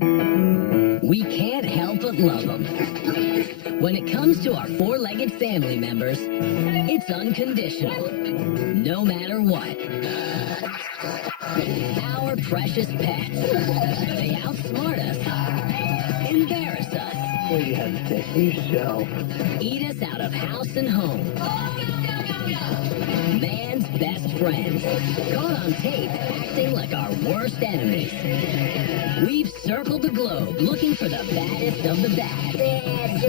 We can't help but love them. When it comes to our four-legged family members, it's unconditional, no matter what. Our precious pets, they outsmart us, embarrass us, Well, you have to take yourself. eat us out of house and home. Man's best friends, caught on tape acting like our worst enemies. We've circled the globe looking for the baddest of the bad.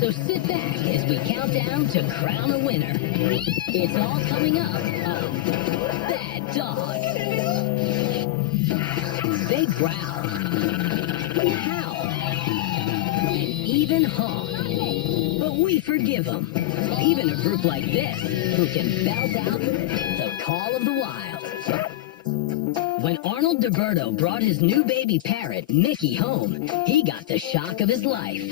So sit back as we count down to crown a winner. It's all coming up on Bad Dog. They growl, howl, and even honk. But we forgive them. Even a group like this, who can belt out the call of the wild. When Arnold DeBerto brought his new baby parrot, Mickey, home, he got the shock of his life.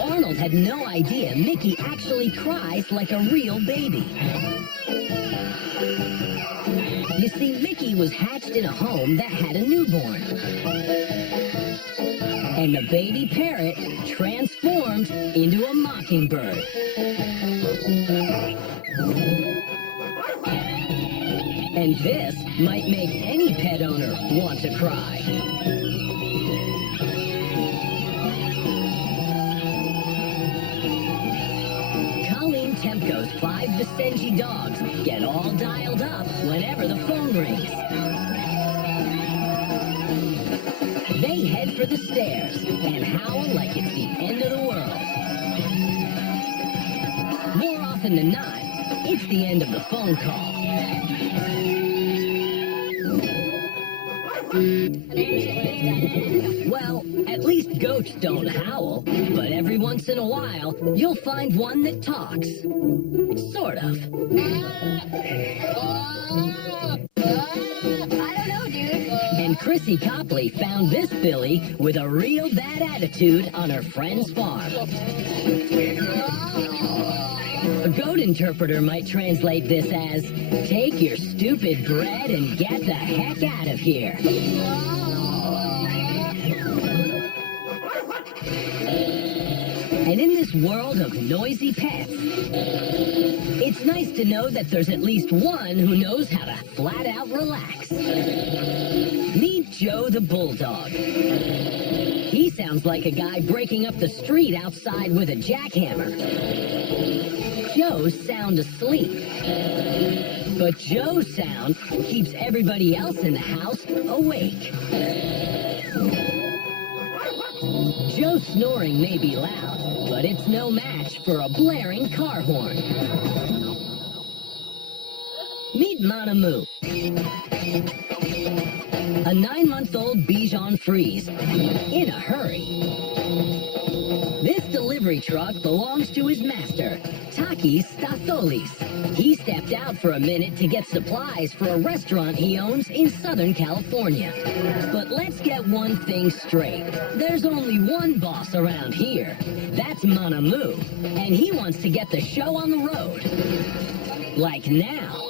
Arnold had no idea Mickey actually cries like a real baby. You see, Mickey was hatched in a home that had a newborn. And the baby parrot transformed into a mockingbird. And this might make any pet owner want to cry. Colleen Temko's 5 Vicenji dogs get all dialed up whenever the phone rings. They head for the stairs and howl like it's the end of the world. More often than not, it's the end of the phone call. Well, at least goats don't howl, but every once in a while, you'll find one that talks. Sort of. And Chrissy Copley found this filly with a real bad attitude on her friend's farm. A goat interpreter might translate this as, "Take your stupid bread and get the heck out of here." And in this world of noisy pets, it's nice to know that there's at least one who knows how to flat out relax. Meet Joe the Bulldog. He sounds like a guy breaking up the street outside with a jackhammer. Joe's sound asleep. But Joe's sound keeps everybody else in the house awake. Joe's snoring may be loud, but it's no match for a blaring car horn. Meet Manamu, a 9-month-old Bichon Frise, in a hurry. This delivery truck belongs to his master, Takis Statholis. He stepped out for a minute to get supplies for a restaurant he owns in Southern California. But let's get one thing straight. There's only one boss around here. That's Manamu, and he wants to get the show on the road. Like now.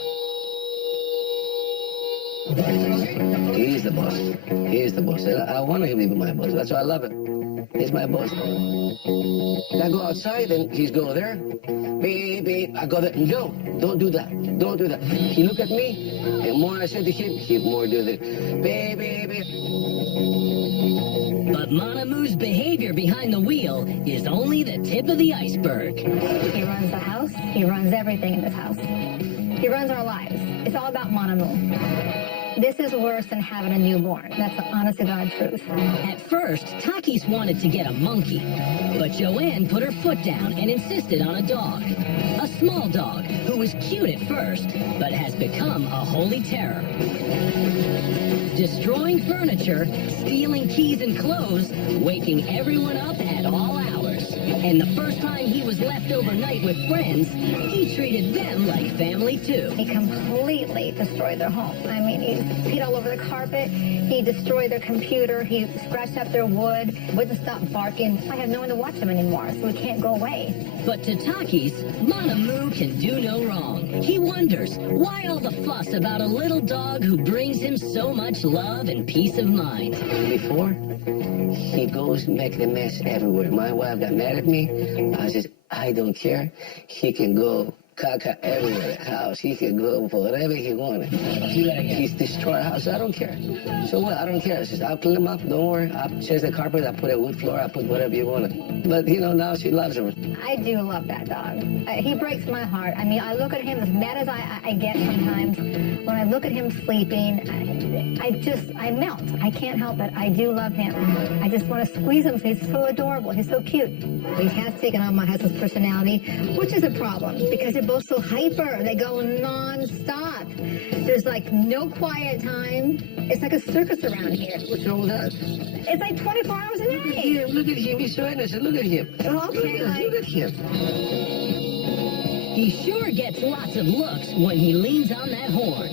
He's the boss. He's the boss. I want him to be my boss. That's why I love it. He's my boss. I go outside and he's go there. Beep, beep. I go there. No, don't do that. Don't do that. He look at me, and more I say to him, he more do the beep, beep, beep. But Manamu's behavior behind the wheel is only the tip of the iceberg. He runs the house. He runs everything in this house. He runs our lives. It's all about Manamu. This is worse than having a newborn. That's the honest to God truth. At first, Takis wanted to get a monkey, but Joanne put her foot down and insisted on a dog. A small dog who was cute at first, but has become a holy terror. Destroying furniture, stealing keys and clothes, waking everyone up at all hours. And the first time he was left overnight with friends, he treated them like family too. He completely destroyed their home. I mean, he peed all over the carpet. He destroyed their computer. He scratched up their wood. Wouldn't stop barking. I have no one to watch him anymore, so he can't go away. But to Takis, Manamu can do no wrong. He wonders why all the fuss about a little dog who brings him so much love and peace of mind. Before, he goes making a mess everywhere. My wife got mad at me. I said, I don't care. He can go caca everywhere in the house. He can go for whatever he wanted. He's destroyed the house. I don't care. So what? I don't care. I says, I'll clean him up. Don't worry. I'll change the carpet. I'll put a wood floor. I'll put whatever you want. But, you know, now she loves him. I do love that dog. He breaks my heart. I mean, I look at him as mad as I get sometimes. When I look at him sleeping, I melt. I can't help it. I do love him. I just want to squeeze him. He's so adorable. He's so cute. He has taken on my husband's personality, which is a problem because they're both so hyper. They go non-stop. There's like no quiet time. It's like a circus around here. What's wrong with that? It's like 24 hours a day. Look at him. Look at him. He's so innocent. Look at him. Okay, Look at him. He sure gets lots of looks when he leans on that horn.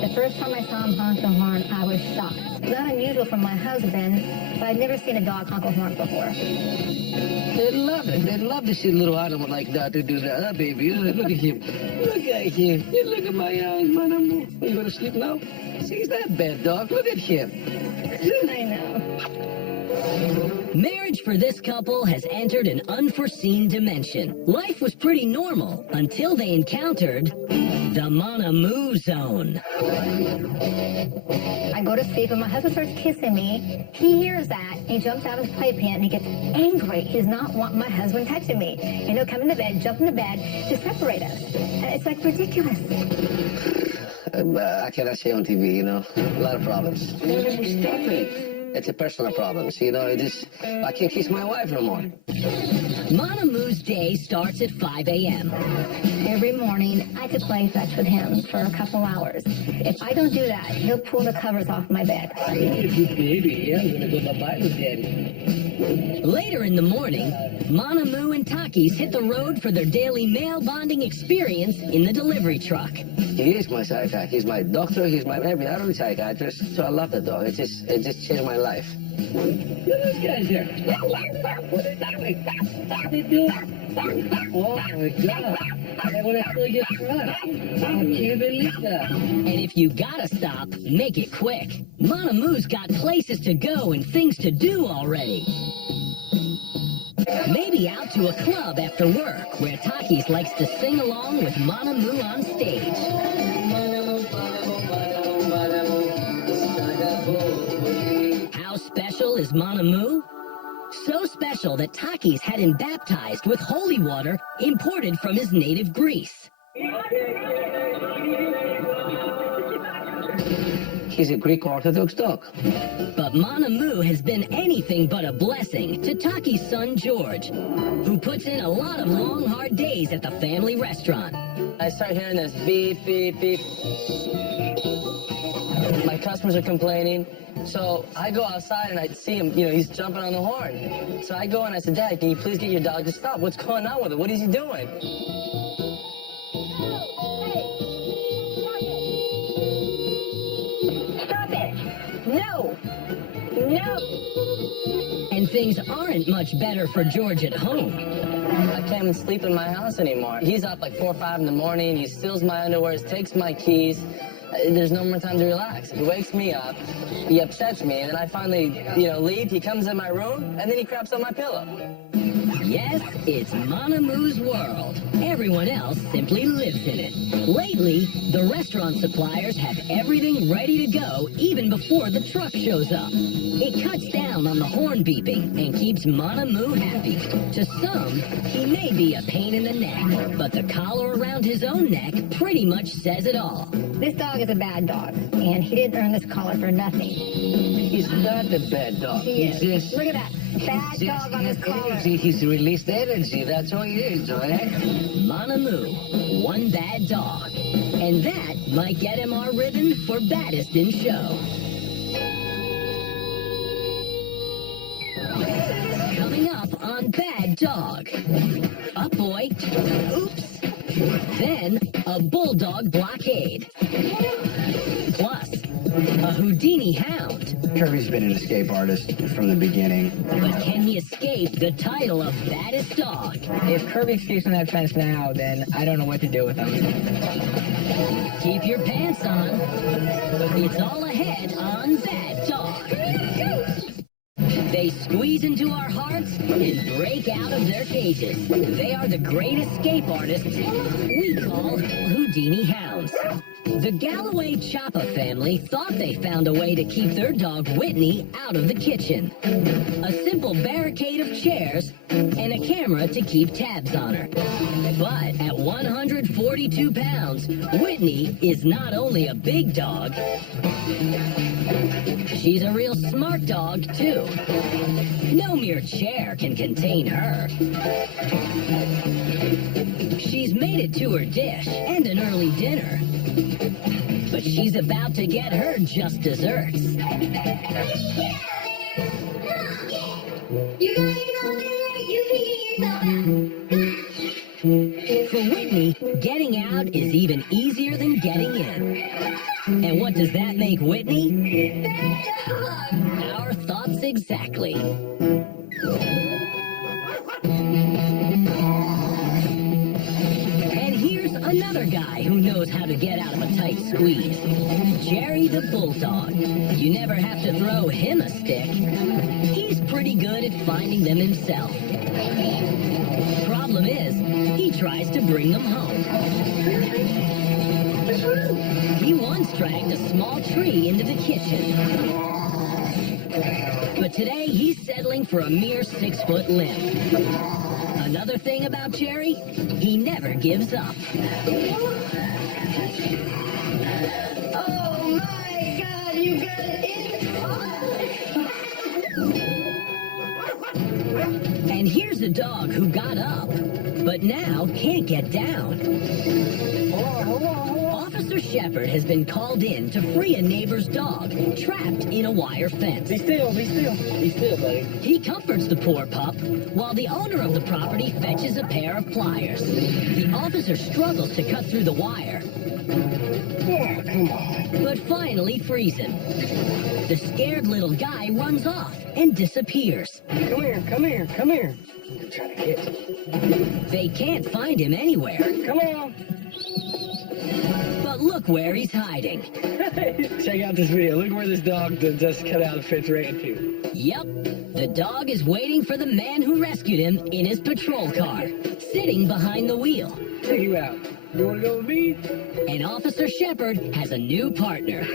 The first time I saw him honk the horn, I was shocked. Not unusual for my husband, but I'd never seen a dog honk a horn before. They love it. They love to see a little animal like that to do that. Baby, look at him. Look at him. Look at my eyes, Manamu. Are you going to sleep now? See, he's that bad dog. Look at him. I know. Marriage for this couple has entered an unforeseen dimension. Life was pretty normal until they encountered the Manamu zone. I go to sleep and my husband starts kissing me. He hears that. He jumps out of his playpen and he gets angry. He does not want my husband touching me. And he'll come into bed, jump into bed to separate us. And it's like ridiculous. I cannot say on TV, you know. A lot of problems. Stop it. It's a personal problem. You know, I can't kiss my wife no more. Manamu's day starts at 5 a.m. Every morning, I could play fetch with him for a couple hours. If I don't do that, he'll pull the covers off my bed. Baby, I'm going to go bye-bye with Daddy. Later in the morning, Manamu and Takis hit the road for their daily male bonding experience in the delivery truck. He is my psychiatrist. He's my doctor. He's my every other psychiatrist. So I love the dog. It just changed my life. Look at those guys here. What are they doing? Oh my God! I want to kill you. I can't believe that. And if you gotta stop, make it quick. Manamu's got places to go and things to do already. Maybe out to a club after work where Takis likes to sing along with Manamu on stage. How special is Manamu? So special that Takis had him baptized with holy water imported from his native Greece. He's a Greek Orthodox dog. But Manamu has been anything but a blessing to Takis' son George, who puts in a lot of long, hard days at the family restaurant. I start hearing this beep, beep, beep. My customers are complaining. So I go outside and I see him, you know, he's jumping on the horn. So I go and I said, Dad, can you please get your dog to stop? What's going on with it? What is he doing? Stop it! No! No! And things aren't much better for George at home. I can't even sleep in my house anymore. He's up like 4 or 5 in the morning. He steals my underwear, takes my keys. There's no more time to relax. He wakes me up, he upsets me, and then I finally, leave. He comes in my room, and then he craps on my pillow. Yes, it's Manamu's world. Everyone else simply lives in it. Lately, the restaurant suppliers have everything ready to go even before the truck shows up. It cuts down on the horn beeping and keeps Manamu happy. To some, he may be a pain in the neck, but the collar around his own neck pretty much says it all. This dog is a bad dog, and he didn't earn this collar for nothing. He's not a bad dog. He is. Just, Look at that. Bad dog on his collar. He's released energy. That's all he is, all right? Manamu, one bad dog. And that might get him our ribbon for baddest in show. Coming up off on Bad Dog. Up boy. Oops. Then a bulldog blockade. Plus, a Houdini hound. Kirby's been an escape artist from the beginning. But can he escape the title of baddest dog? If Kirby escapes from that fence now, then I don't know what to do with him. Keep your pants on. It's all ahead on Bad Dog. They squeeze into our hearts and break out of their cages. They are the great escape artists we call Houdini hounds. The Galloway Choppa family thought they found a way to keep their dog Whitney out of the kitchen. A simple barricade of chairs and a camera to keep tabs on her. But at 142 pounds, Whitney is not only a big dog, she's a real smart dog, too. No mere chair can contain her. She's made it to her dish and an early dinner. But she's about to get her just desserts. You gotta get out there, you figure yourself out. For Whitney, getting out is even easier than getting in. And what does that make Whitney? Our thoughts exactly. And here's another guy who knows how to get out of a tight squeeze. Jerry the Bulldog. You never have to throw him a stick. He's pretty good at finding them himself. Problem is, he tries to bring them home. He once dragged a small tree into the kitchen. But today, he's settling for a mere 6-foot limb. Another thing about Jerry, he never gives up. Oh my God, you got it in. And here's a dog who got up, but now can't get down. Officer Shepard has been called in to free a neighbor's dog trapped in a wire fence. Be still, buddy. He comforts the poor pup, while the owner of the property fetches a pair of pliers. The officer struggles to cut through the wire, but finally frees him. The scared little guy runs off and disappears. Come here. I'm trying to get you. They can't find him anywhere. Come on. But look where he's hiding. Check out this video. Look where this dog just cut out of fence ran to. Yep, the dog is waiting for the man who rescued him in his patrol car, sitting behind the wheel. Check you out. You want to go with me? And Officer Shepard has a new partner.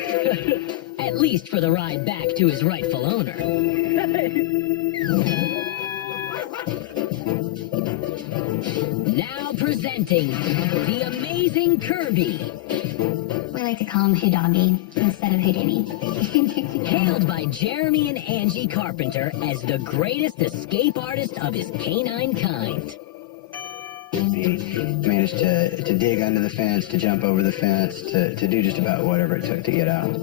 At least for the ride back to his rightful owner. Now presenting the amazing Kirby. We like to call him Houdoggy instead of Houdini. Hailed by Jeremy and Angie Carpenter as the greatest escape artist of his canine kind. Managed to dig under the fence, to jump over the fence, to do just about whatever it took to get out.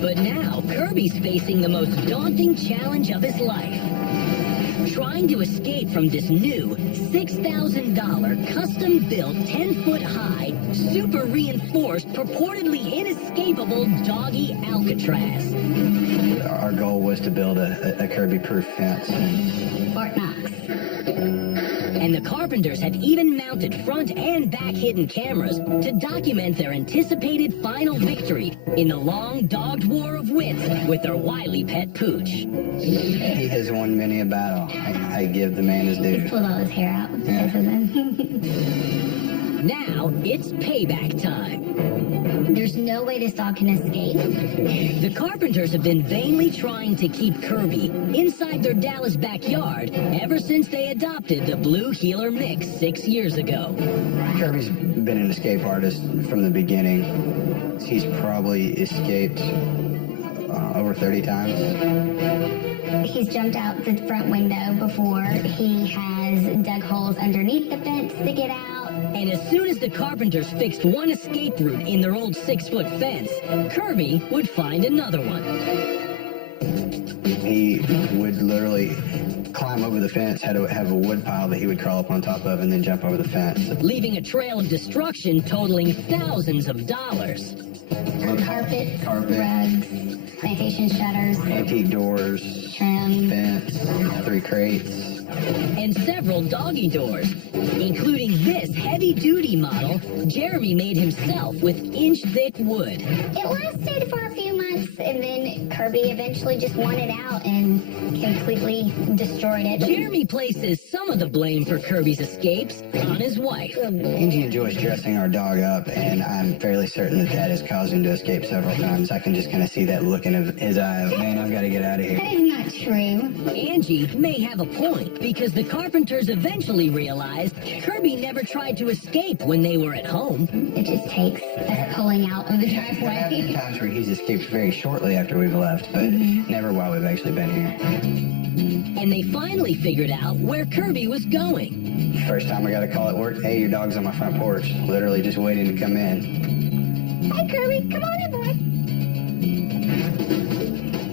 But now Kirby's facing the most daunting challenge of his life. Trying to escape from this new $6,000 custom-built 10-foot-high, super reinforced, purportedly inescapable doggy Alcatraz. Our goal was to build a Kirby-proof fence. Fort Knox. And the Carpenters have even mounted front and back hidden cameras to document their anticipated final victory in the long-dogged war of wits with their wily pet Pooch. He has won many a battle. I give the man his due. He's pulled all his hair out. Yeah. Now it's payback time. There's no way this dog can escape. The Carpenters have been vainly trying to keep Kirby inside their Dallas backyard ever since they adopted the Blue Heeler mix 6 years ago. Kirby's been an escape artist from the beginning. He's probably escaped over 30 times. He's jumped out the front window before. He has dug holes underneath the fence to get out. And as soon as the Carpenters fixed one escape route in their old 6-foot fence, Kirby would find another one. He would literally climb over the fence, had to have a wood pile that he would crawl up on top of and then jump over the fence. Leaving a trail of destruction totaling thousands of dollars. Carpet, rugs, plantation shutters, Antique doors, trim. fence, 3 crates. And several doggy doors, including this heavy-duty model Jeremy made himself with inch-thick wood. It lasted for a few months, and then Kirby eventually just won it out and completely destroyed it. Jeremy places some of the blame for Kirby's escapes on his wife. Angie enjoys dressing our dog up, and I'm fairly certain that that has caused him to escape several times. I can just kind of see that look in his eye of, man, I've got to get out of here. That is not true. Angie may have a point, because the Carpenters eventually realized Kirby never tried to escape when they were at home. It just takes us pulling out of the There have been driveway. times where he's escaped very shortly after we've left, but never while we've actually been here. And they finally figured out where Kirby was going. First time I got a call at work, hey, your dog's on my front porch, literally just waiting to come in. Hi, Kirby. Come on in, boy.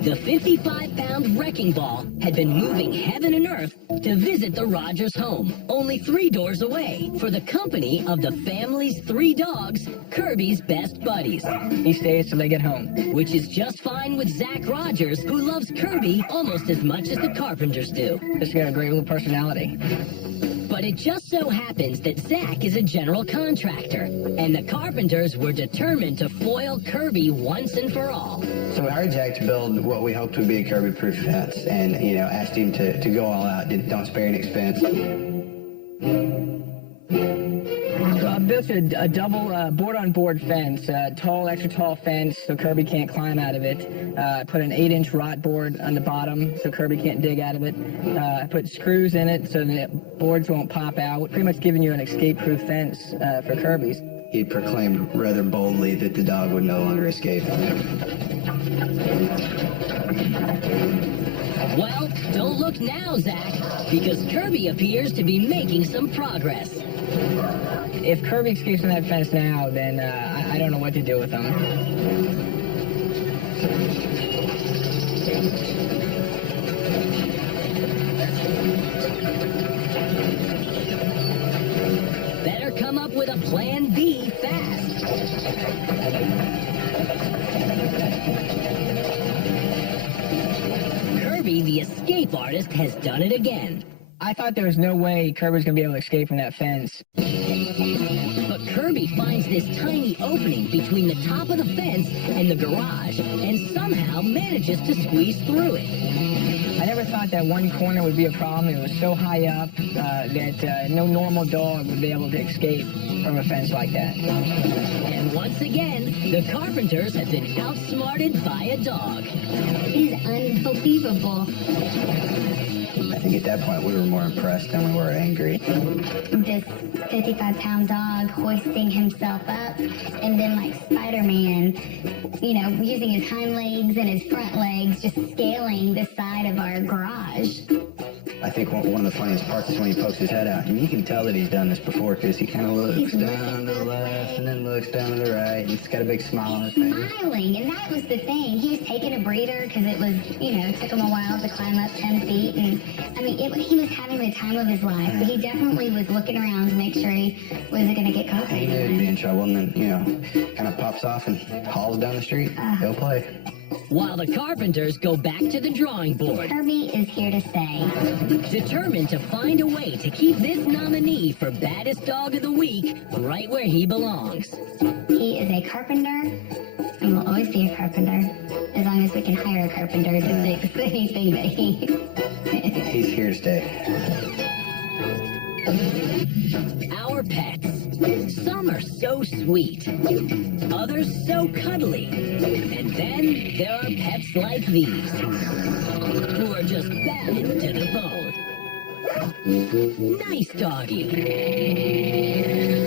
The 55-pound wrecking ball had been moving heaven and earth to visit the Rogers home, only 3 doors away, for the company of the family's 3 dogs, Kirby's best buddies. He stays till they get home. Which is just fine with Zach Rogers, who loves Kirby almost as much as the Carpenters do. Just got a great little personality. But it just so happens that Zach is a general contractor, and the Carpenters were determined to foil Kirby once and for all. So we hired Jack to build what we hoped would be a Kirby-proof fence, and, you know, asked him to go all out, don't spare any expense. Built a double board-on-board fence, tall, extra tall fence, so Kirby can't climb out of it. Put an 8-inch rot board on the bottom, so Kirby can't dig out of it. Put screws in it so the boards won't pop out. Pretty much giving you an escape-proof fence for Kirby's. He proclaimed rather boldly that the dog would no longer escape. Well, don't look now, Zach, because Kirby appears to be making some progress. If Kirby escapes from that fence now, then I don't know what to do with him. Better come up with a plan B fast. Kirby, the escape artist, has done it again. I thought there was no way Kirby was going to be able to escape from that fence. But Kirby finds this tiny opening between the top of the fence and the garage, and somehow manages to squeeze through it. I never thought that one corner would be a problem. It was so high up that no normal dog would be able to escape from a fence like that. And once again, the Carpenters have been outsmarted by a dog. It is unbelievable. I think at that point we were more impressed than we were angry. This 55-pound dog hoisting himself up, and then like Spider-Man, you know, using his hind legs and his front legs, just scaling the side of our garage. I think one of the funniest parts is when he pokes his head out, and you can tell that he's done this before because he kind of looks down to the left and then looks down to the right, and he's got a big smile on his face. Smiling, and that was the thing. He was taking a breather because it was, you know, it took him a while to climb up 10 feet, and I mean, he was having the time of his life, but he definitely was looking around to make sure he wasn't going to get caught. He knew he'd be in trouble, and then, you know, kind of pops off and hauls down the street. Go play. While the Carpenters go back to the drawing board, Kirby is here to stay. determined to find a way to keep this nominee for Baddest Dog of the Week right where he belongs. He is a carpenter, and will always be a carpenter, as long as we can hire a carpenter to fix anything that He's here to stay. Our pets. Some are so sweet, others so cuddly, and then there are pets like these, who are just bad to the bone. Nice doggy.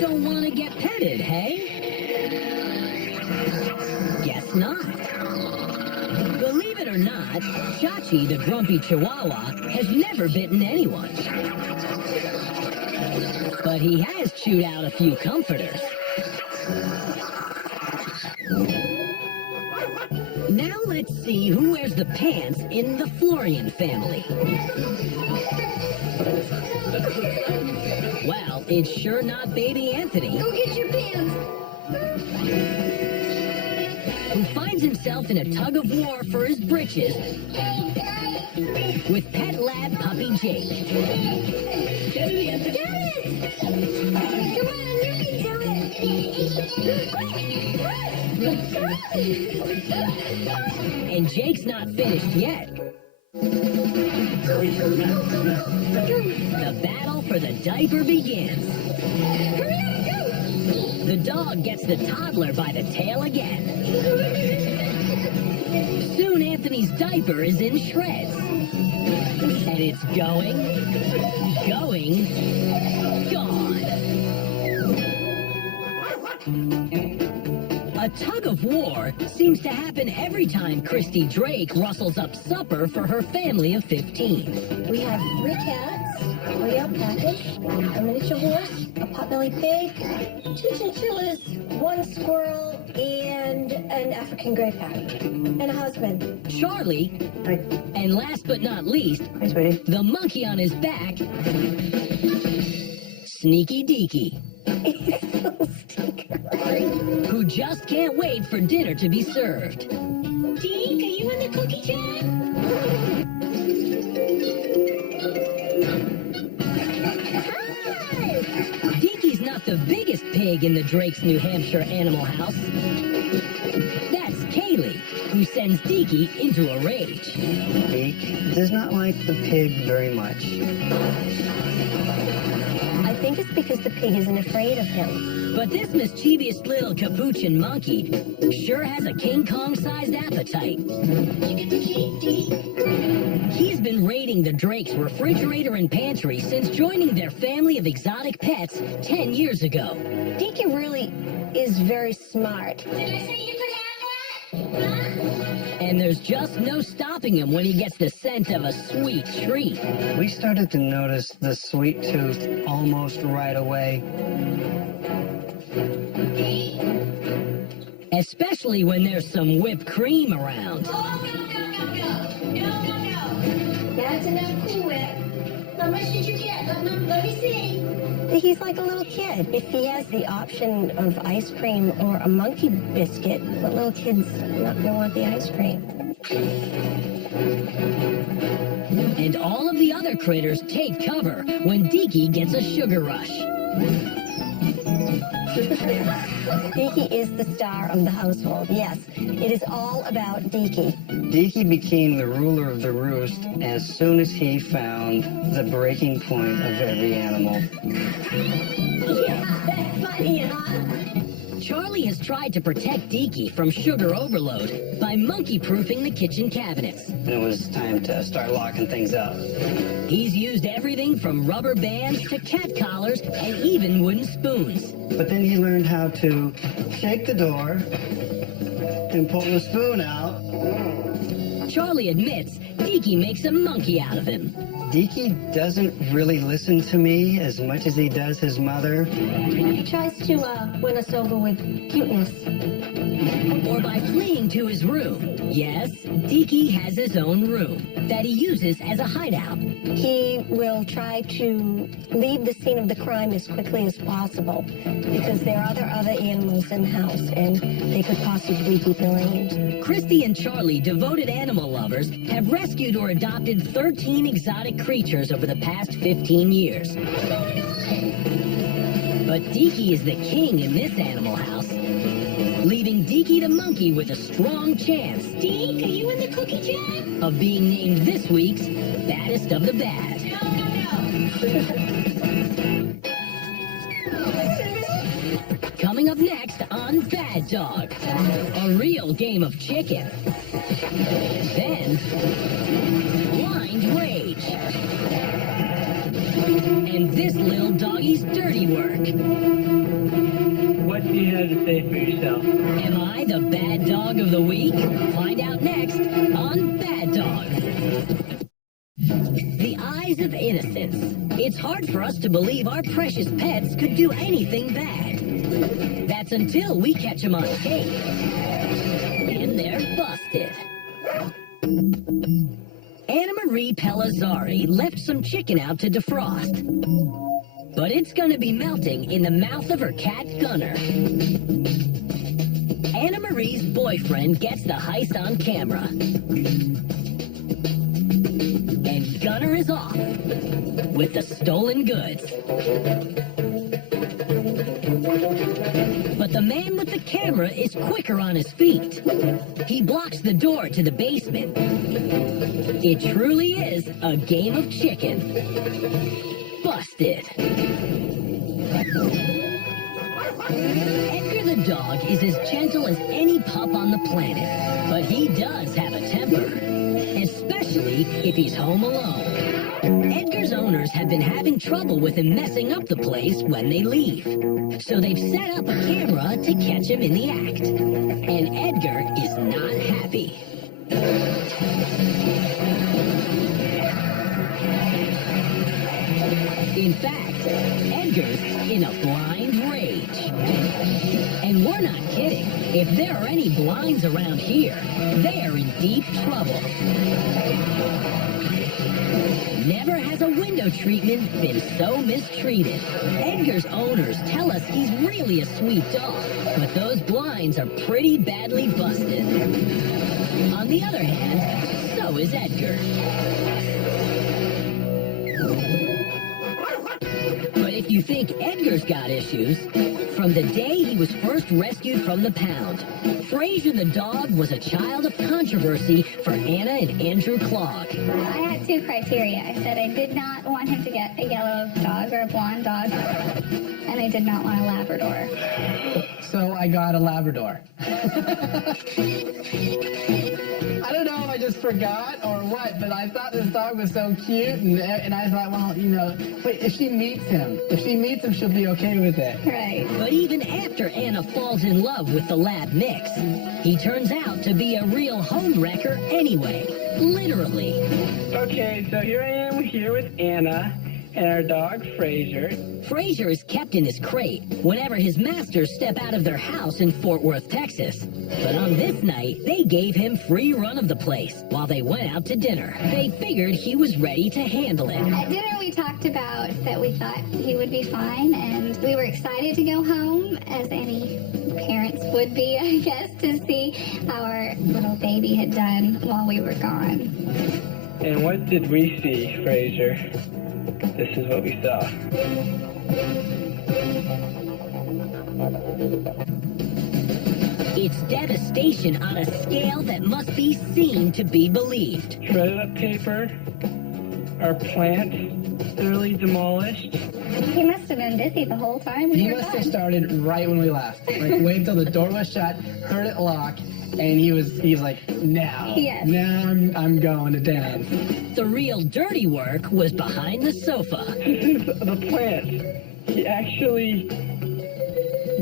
Don't want to get petted, hey? Guess not. Believe it or not, Chachi, the grumpy Chihuahua, has never bitten anyone. But he has chewed out a few comforters. Now let's see who wears the pants in the Florian family. Well, it's sure not baby Anthony. Go get your pants. Who finds himself in a tug of war for his britches with pet lab puppy Jake. Get it! Come on, you can do it! And Jake's not finished yet. The battle for the diaper begins. The dog gets the toddler by the tail again. Soon Anthony's diaper is in shreds. And it's going, gone. A tug of war seems to happen every time Christy Drake rustles up supper for her family of 15. We have 3 cats, a alpacas, a miniature horse, a potbelly pig, 2 chinchillas, 1 squirrel, and an African gray parrot, and a husband. Charlie, and last but not least, Hi, sweetie. the monkey on his back, Sneaky Deaky, who just can't wait for dinner to be served. Deke, are you in the cookie jar? Deaky's not the biggest pig in the Drake's New Hampshire animal house. That's Kaylee, who sends Deaky into a rage. Deke does not like the pig very much. I think it's because the pig isn't afraid of him. But this mischievous little capuchin monkey sure has a King Kong-sized appetite. He's been raiding the Drake's refrigerator and pantry since joining their family of exotic pets 10 years ago. Deke really is very smart. And there's just no stopping him when he gets the scent of a sweet treat. We started to notice the sweet tooth almost right away. Especially when there's some whipped cream around. Oh, no. That's enough Cool Whip. How much did you get? Let me see. He's like a little kid. If he has the option of ice cream or a monkey biscuit, the little kid's not going to want the ice cream. And all of the other critters take cover when Deaky gets a sugar rush. Deaky is the star of the household. Yes, it is all about Deaky. Deaky became the ruler of the roost as soon as he found the breaking point of every animal. Yeah, that's funny, huh? Charlie has tried to protect Deaky from sugar overload by monkey-proofing the kitchen cabinets. And it was time to start locking things up. He's used everything from rubber bands to cat collars and even wooden spoons. But then he learned how to shake the door and pull the spoon out. Charlie admits Deaky makes a monkey out of him. Deaky doesn't really listen to me as much as he does his mother. He tries to win us over with cuteness. Or by fleeing to his room. Yes, Deaky has his own room that he uses as a hideout. He will try to leave the scene of the crime as quickly as possible because there are other animals in the house and they could possibly be blamed. Christy and Charlie, devoted animal lovers, have rescued or adopted 13 exotic creatures over the past 15 years. But Deaky is the king in this animal house, leaving Deaky the monkey with a strong chance. Deke, are you in the cookie jar? Of being named this week's baddest of the bad. Coming up next on Bad Dog, a real game of chicken. Then, blind rage. And this little doggy's dirty work. What do you have to say for yourself? Am I the bad dog of the week? Find out next on Bad Dog. The eyes of innocence. It's hard for us to believe our precious pets could do anything bad. That's until we catch them on tape. And they're busted. busted. Anna Marie Pellizzari left some chicken out to defrost. But it's gonna be melting in the mouth of her cat, Gunner. Anna Marie's boyfriend gets the heist on camera. And Gunner is off with the stolen goods. But the man with the camera is quicker on his feet. He blocks the door to the basement. It truly is a game of chicken. Busted. Edgar the dog is as gentle as any pup on the planet, but he does have a temper, especially if he's home alone. Edgar's owners have been having trouble with him messing up the place when they leave, so they've set up a camera to catch him in the act, and Edgar is not happy. In fact, Edgar's in a blind rage. And we're not kidding. If there are any blinds around here, they are in deep trouble. Never has a window treatment been so mistreated. Edgar's owners tell us he's really a sweet dog, but those blinds are pretty badly busted. On the other hand, so is Edgar. But if you think Edgar's got issues, from the day he was first rescued from the pound, Frazier the dog was a child of controversy for Anna and Andrew Clogg. I had two criteria. I said I did not want him to get a yellow dog or a blonde dog, and I did not want a Labrador. So I got a Labrador. I don't know if I just forgot or what, but I thought this dog was so cute, and I thought, well, you know, wait, if she meets him, she'll be okay with it. Right. But even after Anna falls in love with the lab mix, he turns out to be a real home wrecker anyway. Literally. Okay, so here I am here with Anna and our dog, Frazier. Frazier is kept in his crate whenever his masters step out of their house in Fort Worth, Texas. But on this night, they gave him free run of the place while they went out to dinner. They figured he was ready to handle it. At dinner, we talked about that we thought he would be fine, and we were excited to go home, as any parents would be, I guess, to see how our little baby had done while we were gone. And what did we see, Frazier? This is what we saw. It's devastation on a scale that must be seen to be believed. Shredded up paper, our plant, thoroughly demolished. He must have been busy the whole time we He were must gone. have started right when we left. Like, wait until the door was shut, heard it lock, and he's like, now. Yes. Now I'm going to town. The real dirty work was behind the sofa. This is the plant. He actually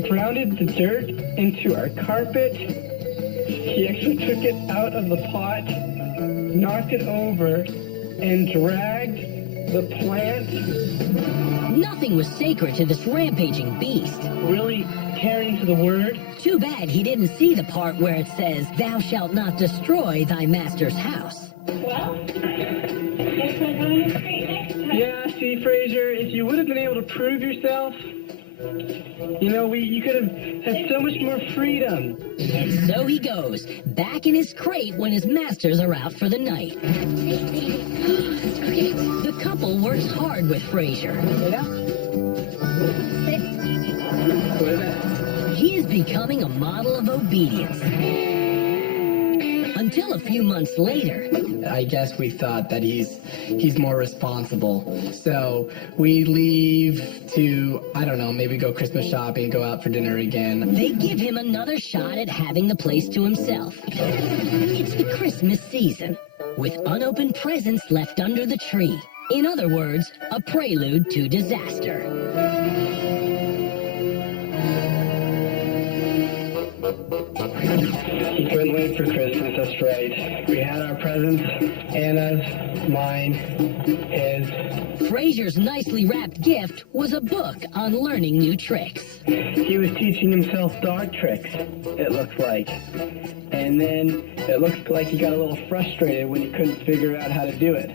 grounded the dirt into our carpet. He actually took it out of the pot, knocked it over, and dragged the plant. Nothing was sacred to this rampaging beast. Really tearing into the word. Too bad he didn't see the part where it says, "Thou shalt not destroy thy master's house." Well, guess we're going to street next time. Yeah, see, Frazier, if you would have been able to prove yourself, you know, you could have had so much more freedom. And so he goes, back in his crate when his masters are out for the night. The couple works hard with Frazier. He is becoming a model of obedience. Until a few months later, I guess we thought that he's more responsible. So we leave to, I don't know, maybe go Christmas shopping, go out for dinner again. they give him another shot at having the place to himself. It's the Christmas season, with unopened presents left under the tree. In other words, a prelude to disaster. You couldn't wait for Christmas, that's right. We had our presents, Anna's, mine, his. Fraser's nicely wrapped gift was a book on learning new tricks. He was teaching himself dog tricks, it looks like. And then it looks like he got a little frustrated when he couldn't figure out how to do it.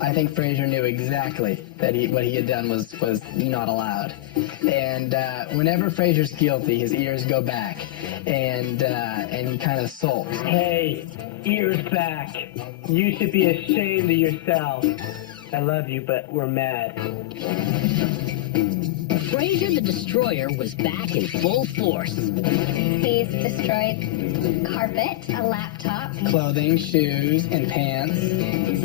I think Fraser knew exactly that what he had done was not allowed. And whenever Fraser's guilty, his ears go back, and he kind of sulks. Hey, ears back. You should be ashamed of yourself. I love you, but we're mad. Fraser the Destroyer was back in full force. He's destroyed carpet, a laptop, Clothing, shoes, and pants.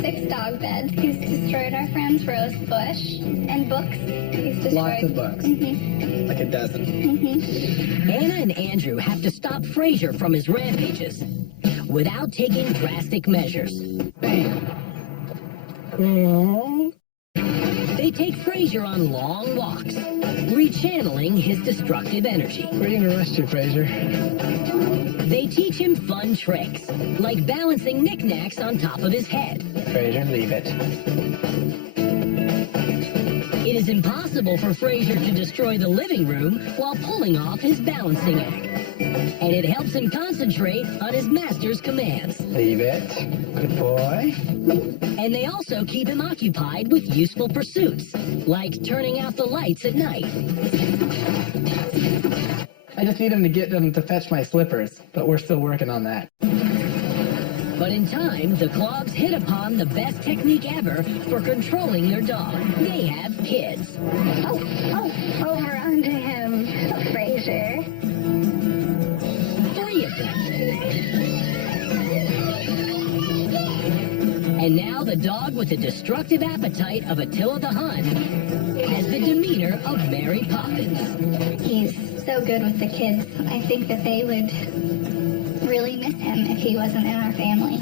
6 dog beds. He's destroyed our friend's rose bush and books. He's destroyed Lots of books. Like a dozen. Anna and Andrew have to stop Fraser from his rampages without taking drastic measures. They take Fraser on long walks, rechanneling his destructive energy. We're going to arrest you, Fraser. They teach him fun tricks, like balancing knickknacks on top of his head. Fraser, leave it. It is impossible for Fraser to destroy the living room while pulling off his balancing act. And it helps him concentrate on his master's commands. Leave it. Good boy. And they also keep him occupied with useful pursuits, like turning out the lights at night. I just need him to get them to fetch my slippers, but we're still working on that. But in time, the Clogs hit upon the best technique ever for controlling their dog. They have kids. Over onto him, Fraser. 3 of them. And now the dog with the destructive appetite of Attila the Hun has the demeanor of Mary Poppins. He's so good with the kids. I think that they would really miss him if he wasn't in our family.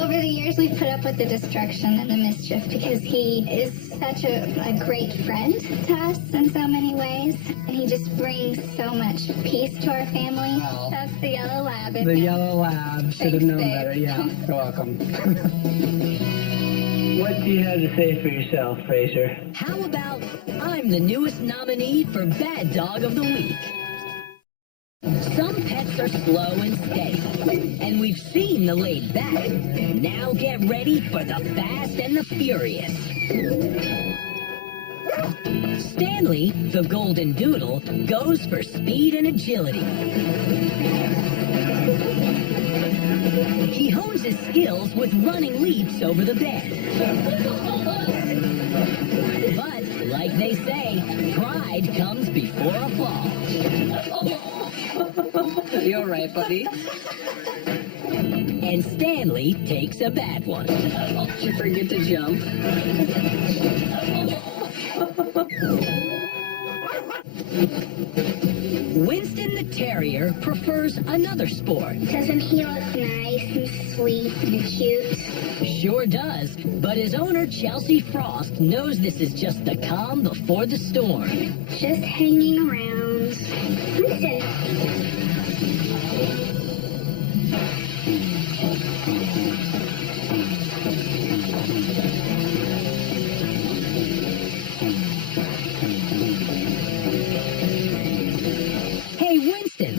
Over the years, we've put up with the destruction and the mischief because he is such a great friend to us in so many ways. And he just brings so much peace to our family. Wow. That's the yellow lab. The yellow lab should have Thanks, known babe. better. Yeah, you're welcome. What do you have to say for yourself, Fraser? How about I'm the newest nominee for Bad Dog of the Week? Some pets are slow and steady, and we've seen the laid back. Now get ready for the fast and the furious. Stanley, the golden doodle, goes for speed and agility. He hones his skills with running leaps over the bed. But, like they say, pride comes before a fall. You're right, buddy. And Stanley takes a bad one. Did you forget to jump? Winston the Terrier prefers another sport. Doesn't he look nice and sweet and cute? Sure does, but his owner, Chelsea Frost, knows this is just the calm before the storm. Just hanging around. Listen. Hey, Winston,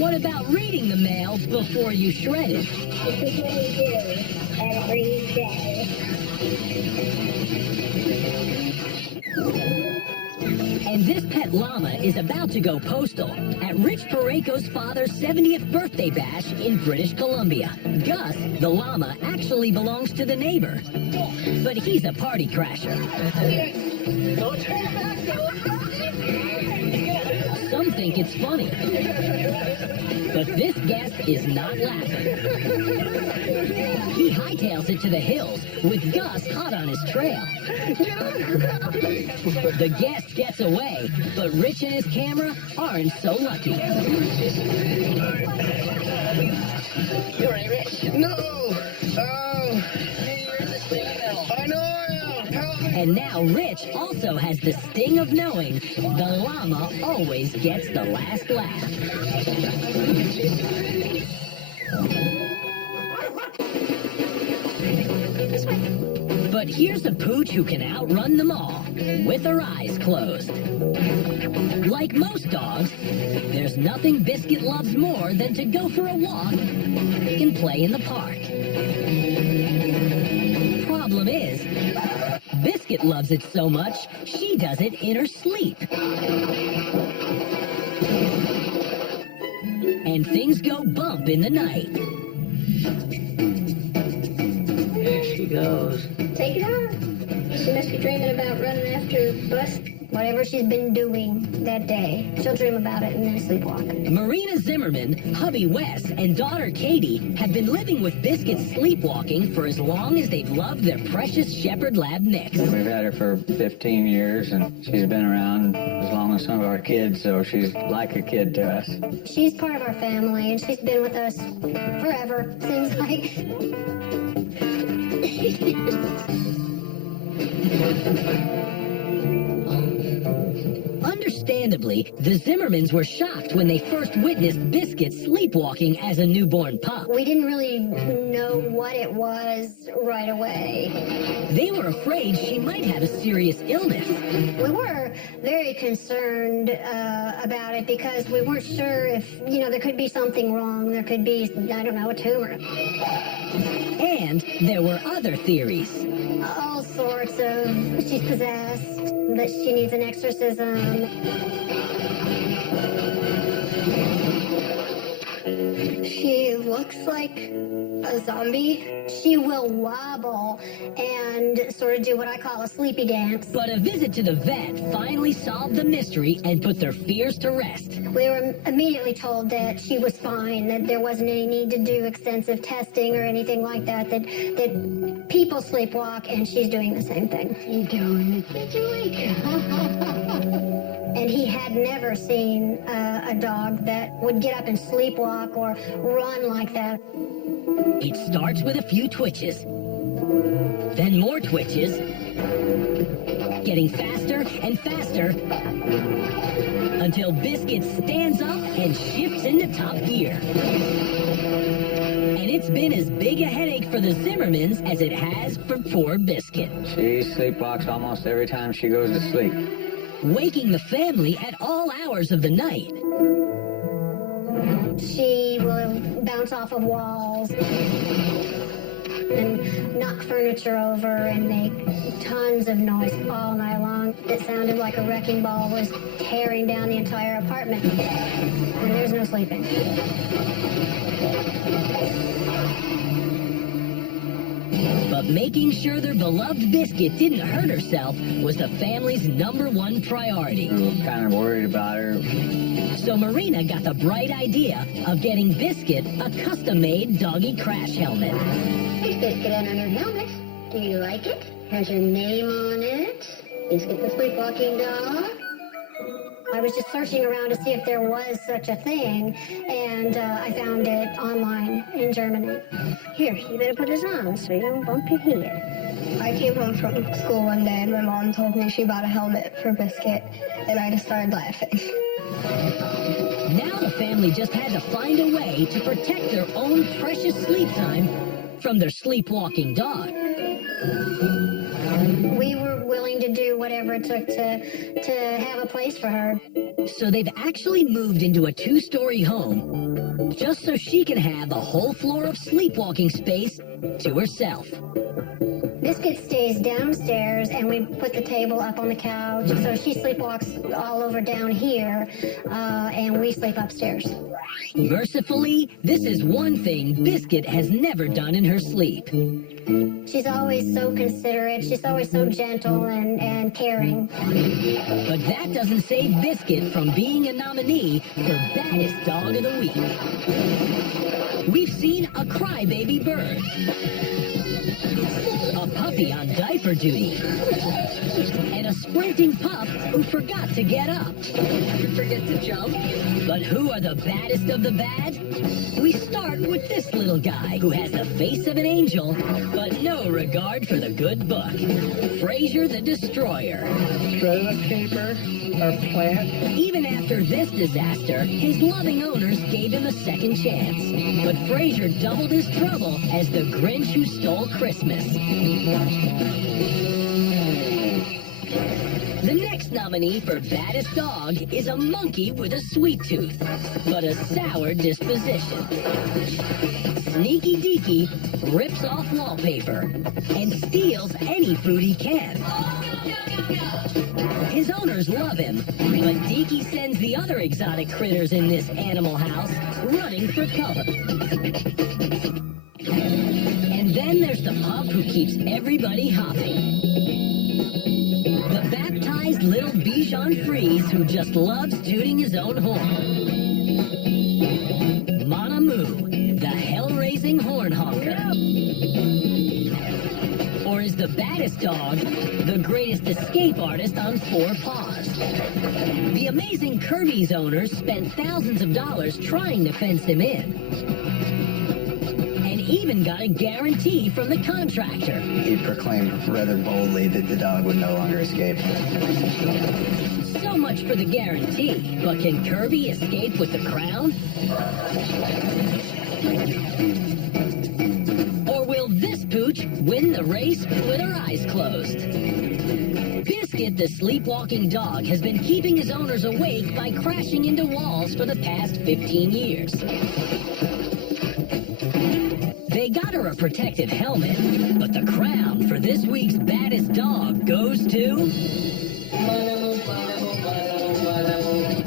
what about reading the mail before you shred it? This is what we do every day. And this pet llama is about to go postal at Rich Pareko's father's 70th birthday bash in British Columbia. Gus, the llama, actually belongs to the neighbor, but he's a party crasher. Some think it's funny, but this guest is not laughing. He hightails it to the hills with Gus hot on his trail. The guest gets away, but Rich and his camera aren't so lucky. You're right, Rich. No! Oh! I know I am! Help me! And now Rich also has the sting of knowing the llama always gets the last laugh. But here's a pooch who can outrun them all with her eyes closed. Like most dogs, there's nothing Biscuit loves more than to go for a walk and play in the park. Problem is, Biscuit loves it so much, she does it in her sleep. And things go bump in the night. There she goes. Take it out. She must be dreaming about running after a bus. Whatever she's been doing that day, she'll dream about it and then sleepwalk. Marina Zimmerman, hubby Wes, and daughter Katie have been living with Biscuit sleepwalking for as long as they've loved their precious Shepherd Lab mix. We've had her for 15 years, and she's been around as long as some of our kids, so she's like a kid to us. She's part of our family, and she's been with us forever, seems like. Understandably, the Zimmermans were shocked when they first witnessed Biscuit sleepwalking as a newborn pup. We didn't really know what it was right away. They were afraid she might have a serious illness. We were very concerned about it because we weren't sure if, there could be something wrong. There could be, I don't know, a tumor. And there were other theories. All sorts of, she's possessed, that she needs an exorcism. She looks like a zombie. She will wobble and sort of do what I call a sleepy dance. But a visit to the vet finally solved the mystery and put their fears to rest. We were immediately told that she was fine, that there wasn't any need to do extensive testing or anything like that, that people sleepwalk and she's doing the same thing. You doing? And he had never seen a dog that would get up and sleepwalk or run like that. It starts with a few twitches, then more twitches, getting faster and faster, until Biscuit stands up and shifts into top gear. And it's been as big a headache for the Zimmermans as it has for poor Biscuit. She sleepwalks almost every time she goes to sleep. Waking the family at all hours of the night. She will bounce off of walls and knock furniture over and make tons of noise all night long. It sounded like a wrecking ball was tearing down the entire apartment. And there's no sleeping. But making sure their beloved Biscuit didn't hurt herself was the family's #1 priority. We were kind of worried about her. So Marina got the bright idea of getting Biscuit a custom-made doggy crash helmet. Here's Biscuit on her helmet. Do you like it? Has your name on it. Biscuit the sleepwalking dog. I was just searching around to see if there was such a thing, and I found it online in Germany. Here, you better put this on so you don't bump your head. I came home from school one day and my mom told me she bought a helmet for Biscuit, and I just started laughing. Now the family just had to find a way to protect their own precious sleep time from their sleepwalking dog. We were willing to do whatever it took to have a place for her. So they've actually moved into a 2-story home just so she can have a whole floor of sleepwalking space to herself. Biscuit stays downstairs, and we put the table up on the couch, so she sleepwalks all over down here, and we sleep upstairs. Mercifully, this is one thing Biscuit has never done in her sleep. She's always so considerate. She's always so gentle and caring. But that doesn't save Biscuit from being a nominee for Baddest Dog of the Week. We've seen a crybaby bird, a puppy puppy on diaper duty. And a sprinting pup who forgot to get up. Forget to jump. But who are the baddest of the bad? We start with this little guy who has the face of an angel, but no regard for the good book. Frazier the Destroyer. Shredded up paper, or plant. Even after this disaster, his loving owners gave him a second chance. But Frazier doubled his trouble as the Grinch who stole Christmas. The next nominee for baddest dog is a monkey with a sweet tooth, but a sour disposition. Sneaky Deaky rips off wallpaper and steals any food he can. His owners love him, but Deaky sends the other exotic critters in this animal house running for cover. And then there's the pup who keeps everybody hopping. The baptized little Bichon Frise who just loves tooting his own horn. Mon Amour, the hell-raising horn honker. Or is the baddest dog the greatest escape artist on four paws? The amazing Kirby's owners spent thousands of dollars trying to fence him in. And even got a guarantee from the contractor. He proclaimed rather boldly that the dog would no longer escape. So much for the guarantee, but can Kirby escape with the crown? Or will this pooch win the race with her eyes closed? Biscuit, the sleepwalking dog, has been keeping his owners awake by crashing into walls for the past 15 years. They got her a protective helmet, but the crown for this week's baddest dog goes to...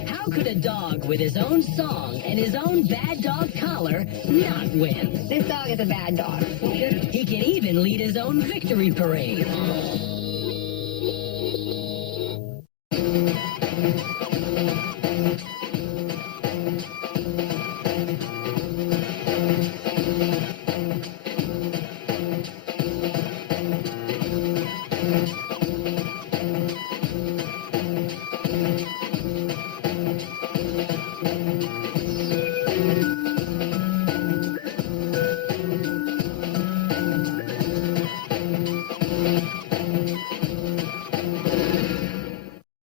How could a dog with his own song and his own bad dog collar not win? This dog is a bad dog. He can even lead his own victory parade.